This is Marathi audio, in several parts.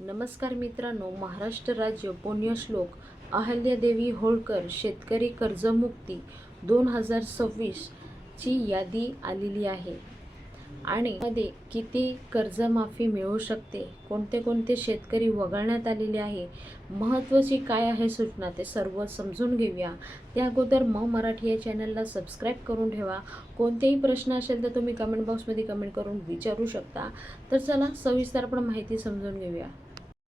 नमस्कार मित्रांनो, महाराष्ट्र राज्य पुण्यश्लोक अहल्यादेवी होळकर शेतकरी कर्जमुक्ती 2026 ची यादी आलेली आहे आणि मध्ये किती कर्जमाफी मिळू शकते, कोणते कोणते शेतकरी वगळण्यात आलेले आहे, महत्त्वाची काय आहे सूचना, ते सर्व समजून घेऊया. त्या अगोदर मराठी या चॅनलला सबस्क्राईब करून ठेवा. कोणतेही प्रश्न असेल तर तुम्ही कमेंट बॉक्समध्ये कमेंट करून विचारू शकता. तर चला सविस्तर आपण माहिती समजून घेऊया.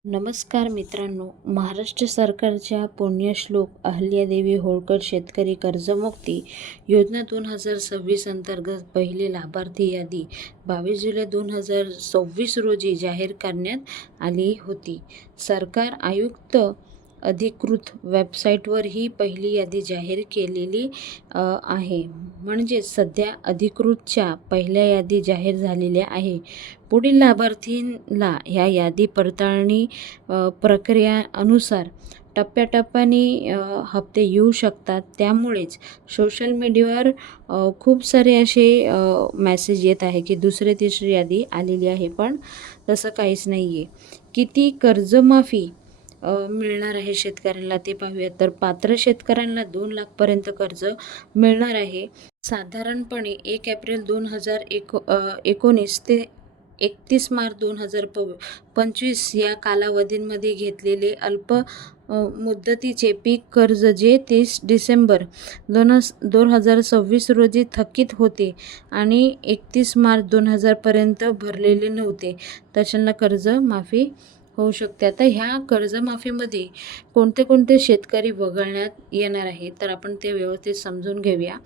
नमस्कार मित्रांनो, महाराष्ट्र सरकारच्या पुण्यश्लोक अहल्यादेवी होळकर शेतकरी कर्जमुक्ती योजना 2026 अंतर्गत पहिली लाभार्थी यादी 22 जुलै 2026 रोजी जाहीर करण्यात आली होती. सरकार आयुक्त अधिकृत वेबसाईटवर ही पहिली यादी जाहीर केलेली आहे. म्हणजे सध्या अधिकृतच्या पहिल्या यादी जाहीर झालेल्या आहे. पुढील लाभार्थींना ह्या यादी पडताळणी प्रक्रियानुसार टप्प्याटप्प्याने हप्ते येऊ शकतात. त्यामुळेच सोशल मीडियावर खूप सारे असे मेसेज येत आहे की दुसरी तिसरी यादी आलेली आहे, पण तसं काहीच नाही आहे. किती कर्जमाफी मिळणार आहे शेतकऱ्यांना ते पाहूया. तर पात्र शेतकऱ्यांना 2 लाखपर्यंत कर्ज मिळणार आहे. साधारणपणे 1 एप्रिल 2019 ते 31 मार्च 2025 या कालावधीमध्ये घेतलेले अल्प मुदतीचे पीक कर्ज जे 30 डिसेंबर 2026 रोजी थकीत होते आणि 31 मार्च 2000 पर्यंत भरलेले नव्हते, तशांना कर्ज माफी होऊ शकते. आता ह्या कर्जमाफीमध्ये कोणते कोणते शेतकरी वगळण्यात येणार आहे, तर आपण ते व्यवस्थित समजून घेऊया.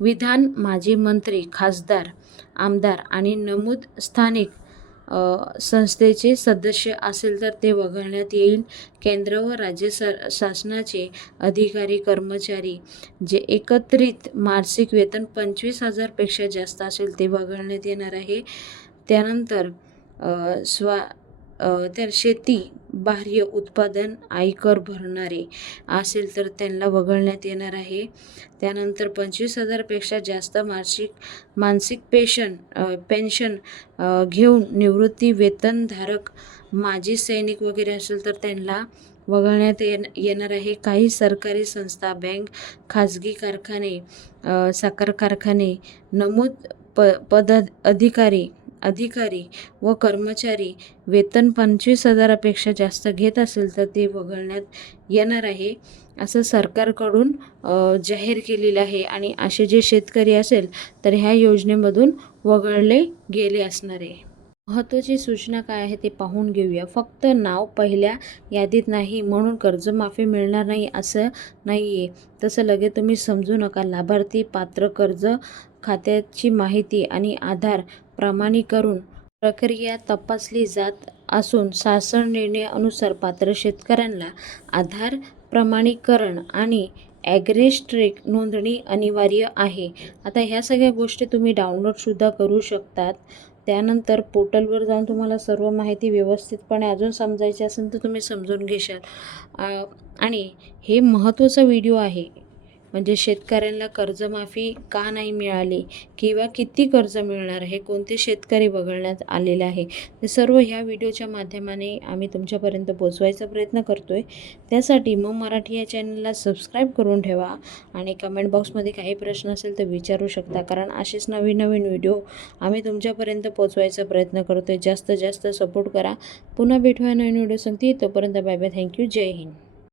विधान, माजी मंत्री, खासदार, आमदार आणि नमूद स्थानिक संस्थेचे सदस्य असेल तर ते वगळण्यात येईल. केंद्र व राज्य शासनाचे अधिकारी कर्मचारी जे एकत्रित मासिक वेतन 25,000 पेक्षा जास्त असेल ते वगळण्यात येणार आहे. त्यानंतर तर शेती बाह्य उत्पादन आयकर भरणारे असेल तर त्यांना वगळण्यात येणार आहे. त्यानंतर 25,000 पेक्षा जास्त मासिक पेन्शन घेऊन निवृत्ती वेतनधारक माजी सैनिक वगैरे असेल तर त्यांना वगळण्यात येणार आहे. काही सरकारी संस्था, बँक, खाजगी कारखाने, साखर कारखाने, नमूद अधिकारी व कर्मचारी वेतन 25,000 पेक्षा जास्त घेत असेल तर ते वगळण्यात येणार आहे, असं सरकारकडून जाहीर केलेलं आहे. आणि असे जे शेतकरी असेल तर ह्या योजनेमधून वगळले गेले असणार आहे. महत्त्वाची सूचना काय आहे ते पाहून घेऊया. फक्त नाव पहिल्या यादीत नाही म्हणून कर्जमाफी मिळणार नाही असं नाही आहे. तसं लगेच तुम्ही समजू नका. लाभार्थी, पात्र, कर्ज खात्याची माहिती आणि आधार प्रमाणीकरण प्रक्रिया तपासली जात असून शासन निर्णयानुसार पात्र शेतकऱ्यांना आधार प्रमाणीकरण आणि ॲग्रेस्ट्रेक नोंदणी अनिवार्य आहे. आता ह्या सगळ्या गोष्टी तुम्ही डाउनलोडसुद्धा करू शकतात. त्यानंतर पोर्टलवर जाऊन तुम्हाला सर्व माहिती व्यवस्थितपणे अजून समजायची असेल तर तुम्ही समजून घेशाल. आणि हे महत्त्वाचा व्हिडिओ आहे, म्हणजे शेतकऱ्यांना कर्जमाफी का नाही मिळाली किंवा किती कर्ज मिळणार आहे, कोणते शेतकरी वगळण्यात आलेले आहे, ते सर्व ह्या व्हिडिओच्या माध्यमाने आम्ही तुमच्यापर्यंत पोचवायचा प्रयत्न करतो आहे. त्यासाठी मराठी या चॅनलला सबस्क्राईब करून ठेवा आणि कमेंट बॉक्समध्ये काही प्रश्न असेल तर विचारू शकता, कारण असेच नवीन नवीन व्हिडिओ आम्ही तुमच्यापर्यंत पोचवायचा प्रयत्न करतो आहे. जास्तीत जास्त सपोर्ट करा. पुन्हा भेटूया नवीन व्हिडिओ सांगते. तोपर्यंत बाय बाय. थँक्यू. जय हिंद.